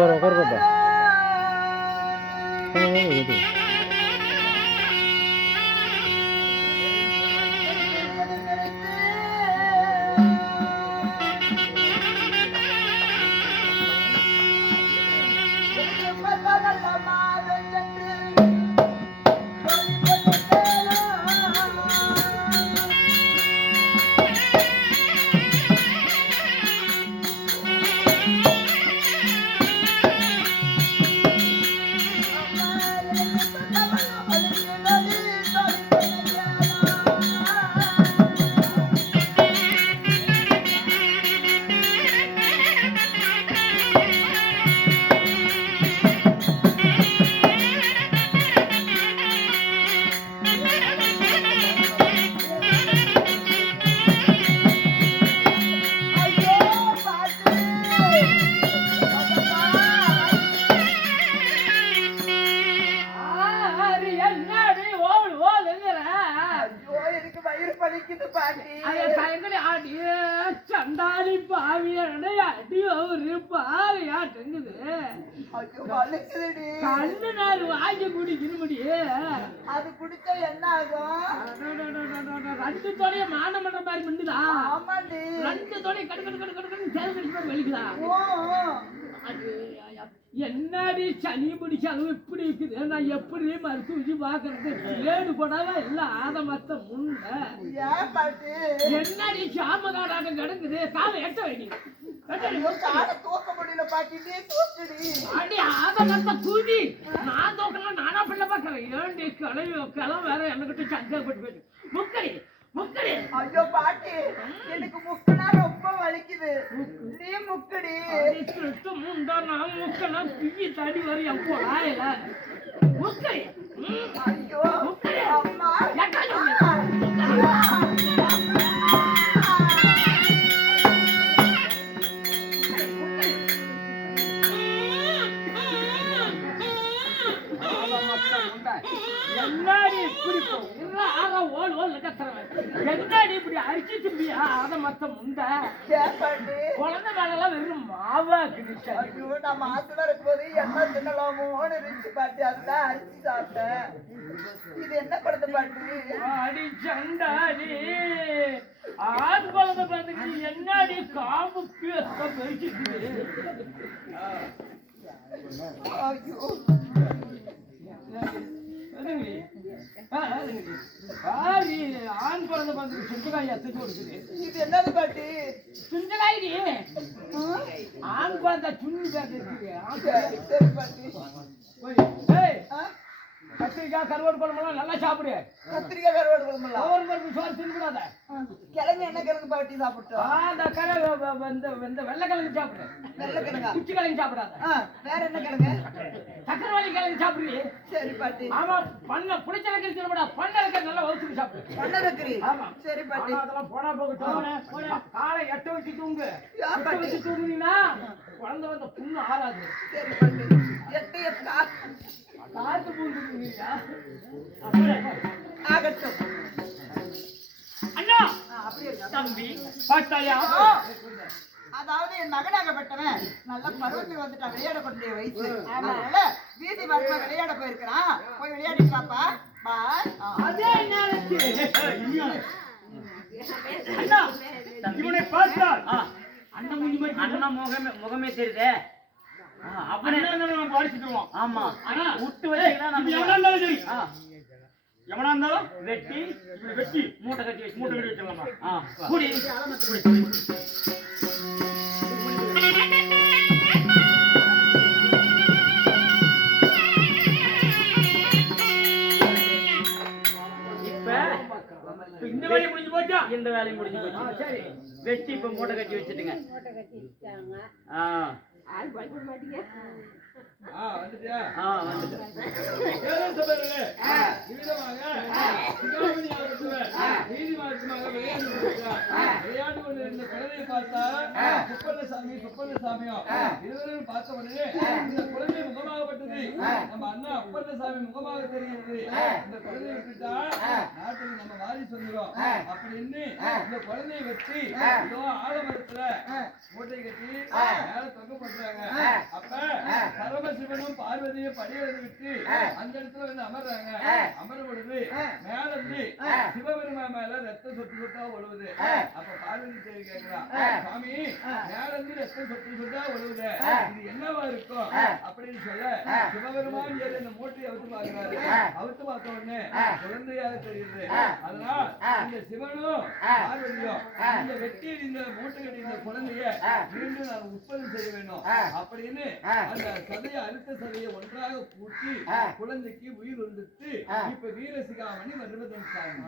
Kor baba. சண்டாடி பாவியடி ஒரு பாவையாட்டுங்குது கண்ணு நாள் வாங்கி குடிக்கணும் முடியே அது குடிச்சா என்ன ஆகும்? ரெண்டு தொடைய மானம் பண்ற மாதிரி பண்ணுதா? ஆமாண்டி. ரெண்டு தொடைய கடு கடு கடு கடு சேர்ந்து வெளிக்குதா? அது என்னடி சனி பிடிச்சாலும் இப்படி இருக்குது. நான் எப்படி மருத்துவ பாக்குறது? ஏடு போடாம இல்ல ஆதமத்த முன்ன என்னடி சாமகாடாக கிடக்குது. காலை எட்ட வைடி தூக்க முடியல பாட்டி. அடி ஆதமத்த தூதி நான் தூக்கலாம். நானா பிள்ளை பாக்குறேன். ஏண்டி கிளம் வேற என்னகிட்ட சந்தேகப்பட்டு போயிடு. முக்கடி முக்கடி. ஐயோ பாட்டி எனக்கு முக்குனா ரொம்ப வலிக்குது. நீ முக்கடி. முண்டா நான் முக்கனா பிய்ய தடி வர என் போடாயில முக்கடி. ஐயோ முக்கடி அம்மா என்னடி இப்படி ஓல் ஓல் என்னடி இப்படி அரிசி திரும்பியா? அத மத்த முண்டை குழந்தை மேலாம் வெறும் மாவா கிடிச்சா. ஐயோ நான் மாசமா இருக்கும்போது என்ன தின்னலாமோன்னு இருந்துச்சு பாட்டி. அதுதான் அரிசி சாப்பிட்டேன். இது என்ன குழந்தை பாட்டி? அடி சண்டாடி ஆண் குழந்தை பார்த்துக்கு என்னடி காம்பு பெருச்சிக்குது. ஐயோ ஆண் குழந்தை பார்த்து சுண்டக்காய் அத்துக்கு கொடுக்குது. இது என்னது பாட்டி? சுண்டக்காய்டி ஆண் குழந்தை சுண்டி கத்திரிக்காய் கருவாடு குழம்புலாம் நல்லா சாப்பிடு. கத்திரிக்காய் கருவாடு குழம்புலாம் ஒவ்வொரு பருப்பு சோறு தின்னுடாத. கிழங்கு என்ன கிழங்கு பாட்டி சாப்பிட்டோம்? அந்த வெள்ளைக்கிழங்கு சாப்பிடு. வெள்ளைக்கிழங்கா? குச்சி கிழங்கு சாப்பிடாத. வேற என்ன கிழங்கு? சக்கரவாளி கிழங்கு சாப்பிடுறீ? சரி பாட்டி. ஆமா பண்ண புளிச்சலக்கறி தின்னடா. பண்ணலக்க நல்லா வச்சுட்டு சாப்பிடு. பண்ணலக்கறி? ஆமா சரி பாட்டி. அதெல்லாம் போடா போகட்டும். காலை 8 வச்சு தூங்கு. 8 வச்சு தூங்குனீனா குழந்தை வந்த புண்ணு ஆறாது. சரி பாட்டி. 8 காத்து பூந்துருக்கீங்க. ஆகட்டும் அண்ணா. அப்படியே தம்பி பாட்டாயா? அதாவது என் மகனாகப்பட்டவன் நல்ல பருவத்தில் வந்துட்டான். விளையாடக்கூடிய வயசு. அதனால வீதி வரப்ப விளையாட போயிருக்கிறான். போய் விளையாடிட்டாப்பா. பாய். அதே அண்ணா இவனை பார்த்தால் அண்ணா முகமே தெரியுதே. ஆமா விட்டு வச்சீங்கன்னா எவனா இருந்தாலும் வெட்டி வெட்டி மூட்டை கட்டி வச்சிடலாமா? இந்த வேலை முடிஞ்சு போச்சா? இந்த வேலையும் முடிஞ்சு போச்சு. சரி. வெட்டி இப்ப மூட்டை கட்டி வச்சுட்டுங்க. ஆ ஆள் பயப்பட மாட்டீங்க. வந்துட்டியா? வந்துட்டேன். ஏழாம் சபையிலே விதமாக சிகாமணி ஆகட்டும் நீதிமன்றமாக விளையாண்டு கொண்டிருந்த குழந்தையை பார்த்தா சுப்பண்ணசாமியும் இருவரும் பார்த்த உடனே இந்த குழந்தை முகமாகப்பட்டது நம்ம அண்ணா அப்பண்ணசாமி முகமாக தெரிகிறது. இந்த குழந்தையை விட்டுட்டா நாட்டுக்கு நம்ம வாரிசு வந்துடும் அப்படின்னு இந்த குழந்தையை வச்சு ஏதோ ஆலமரத்துல மூட்டை கட்டி மேல தொங்க பண்றாங்க. அப்ப பரமசிவனும் பார்வதியும் படியிலிருந்து விட்டு அந்த இடத்துல வந்து அமர்றாங்க. அமரும் பொழுது மேல இருந்து சிவபெருமான் மேல ரத்தம் சொட்டு சொட்டா ஒழுகுது. அப்ப பார்வதி தேவி கேட்கிறா, சாமி மேல இருந்து ரத்தம் சொட்டு சொட்டா ஒழுகுது, இது என்னவா இருக்கும் அப்படின்னு சொல்ல சிவபெருமான் ஏறி அந்த மூட்டையை அவுத்து பாக்குறாரு. அவுத்து பார்த்த உடனே குழந்தையாக தெரியுது. அதனால் இந்த சிவனும் பார்வதியும் இந்த வெட்டி இந்த மூட்டை கட்டி இந்த குழந்தைய மீண்டும் நான் உற்பத்தி செய்ய வேண்டும் அப்படின்னு அந்த சதையை அழுத்த சதையை ஒன்றாக கூட்டி குழந்தைக்கு உயிர் வந்துட்டு இப்ப வீரசிகாமணி வருவதன் சாமி.